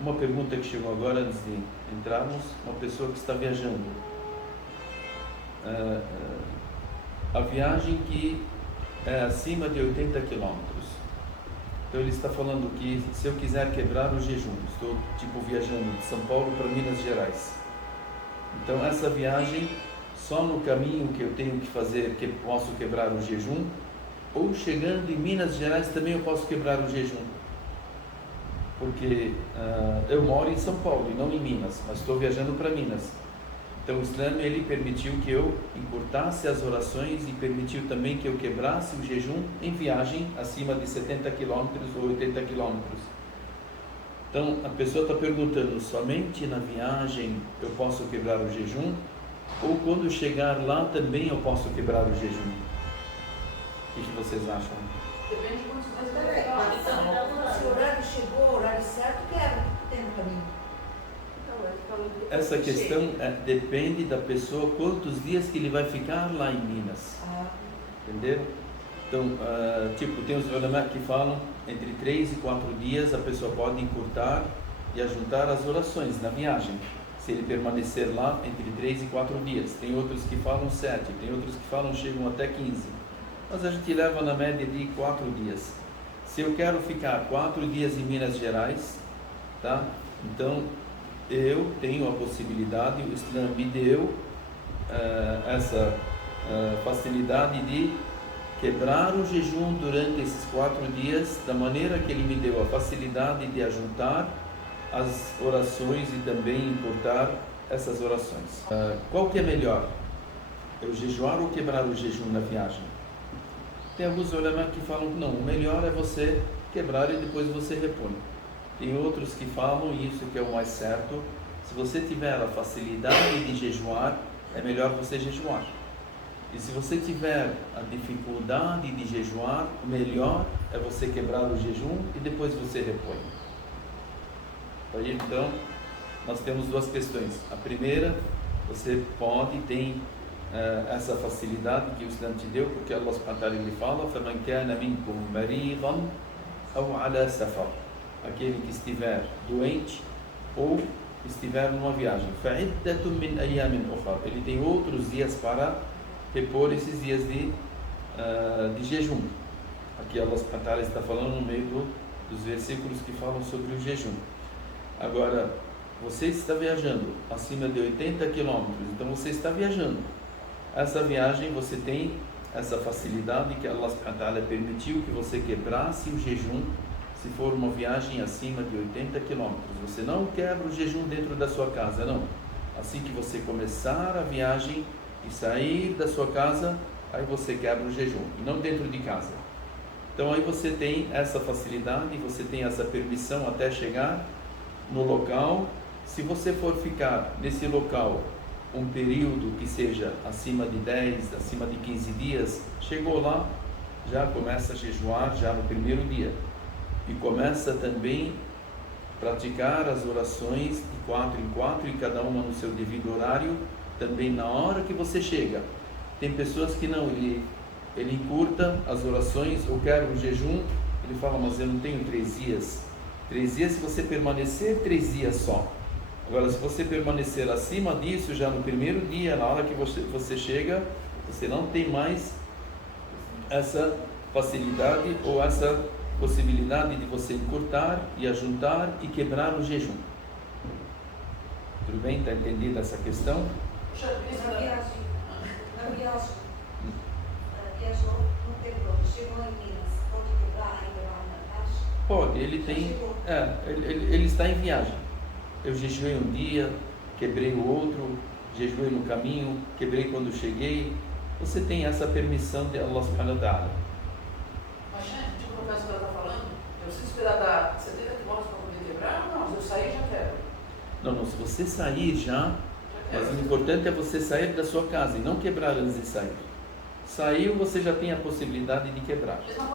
Uma pergunta que chegou agora antes de entrarmos, uma pessoa que está viajando. A viagem que é acima de 80 quilômetros. Então ele está falando que se eu quiser quebrar o jejum, estou viajando de São Paulo para Minas Gerais. Então essa viagem, só no caminho que eu tenho que fazer, que posso quebrar o jejum, ou chegando em Minas Gerais também eu posso quebrar o jejum. Porque eu moro em São Paulo e não em Minas, mas estou viajando para Minas. Então o Islã, ele permitiu que eu encurtasse as orações e permitiu também que eu quebrasse o jejum em viagem acima de 70 quilômetros ou 80 quilômetros. Então a pessoa está perguntando, somente na viagem eu posso quebrar o jejum? Ou quando chegar lá também eu posso quebrar o jejum? O que vocês acham? Depende de quantos dias vai levar. Se o horário chegou, o horário certo, quebra, tem no caminho. Essa questão depende da pessoa, quantos dias que ele vai ficar lá em Minas. Entenderam? Então, tem os ulama que falam entre 3 e 4 dias a pessoa pode encurtar e ajuntar as orações na viagem, se ele permanecer lá entre 3 e 4 dias. Tem outros que falam 7, tem outros que falam chegam até 15. Mas a gente leva na média de 4 dias. Se eu quero ficar 4 dias em Minas Gerais, tá? Então eu tenho a possibilidade, o Islã me deu essa facilidade de quebrar o jejum durante esses 4 dias, da maneira que ele me deu a facilidade de ajuntar as orações e também encurtar essas orações. Qual que é melhor? Eu jejuar ou quebrar o jejum na viagem? Tem alguns ulama que falam que não, o melhor é você quebrar e depois você repõe. Tem outros que falam isso que é o mais certo. Se você tiver a facilidade de jejuar, é melhor você jejuar. E se você tiver a dificuldade de jejuar, melhor é você quebrar o jejum e depois você repõe. Aí, então, nós temos duas questões. A primeira, você tem essa facilidade que o Islã te deu, porque Allah subhanahu wa ta'ala ele fala: فَمَنْ كَانَ مِنْكُمْ مَرِيضًا أَوْ عَلَى سَفَرٍ. Aquele que estiver doente ou estiver numa viagem. فَعِدَّةٌ مِنْ أَيَّامٍ أُخَرٍ. Ele tem outros dias para repor esses dias de jejum. Aqui Allah subhanahu wa ta'ala está falando no meio dos versículos que falam sobre o jejum. Agora, você está viajando acima de 80 quilômetros, então você está viajando. Essa viagem você tem essa facilidade que Allah subhanahu wa ta'ala permitiu que você quebrasse o jejum se for uma viagem acima de 80 quilômetros. Você não quebra o jejum dentro da sua casa, não. Assim que você começar a viagem e sair da sua casa, aí você quebra o jejum, e não dentro de casa. Então aí você tem essa facilidade, você tem essa permissão até chegar no local. Se você for ficar nesse local um período que seja acima de 10, acima de 15 dias, chegou lá, já começa a jejuar já no primeiro dia. E começa também a praticar as orações de 4 em 4, e cada uma no seu devido horário, também na hora que você chega. Tem pessoas que não, ele encurta as orações ou quebra o jejum, ele fala, mas eu não tenho 3 dias. 3 dias se você permanecer 3 dias só. Agora, se você permanecer acima disso, já no primeiro dia, na hora que você chega, você não tem mais essa facilidade ou essa possibilidade de você encurtar e ajuntar e quebrar o jejum. Tudo bem? Está entendida essa questão? Na viagem, viajou, não quebrou, chegou em Minas, pode quebrar ainda lá na caixa? Pode, ele está em viagem. Eu jejuei um dia, quebrei o outro, jejuei no caminho, quebrei quando cheguei. Você tem essa permissão de Allah subhanahu wa ta'ala. Mas, gente, tipo o professor está falando, eu preciso esperar dar 70 quilômetros para poder quebrar? Não, se eu sair já quebro. Não, se você sair já, mas o importante é você sair da sua casa e não quebrar antes de sair. Saiu, você já tem a possibilidade de quebrar.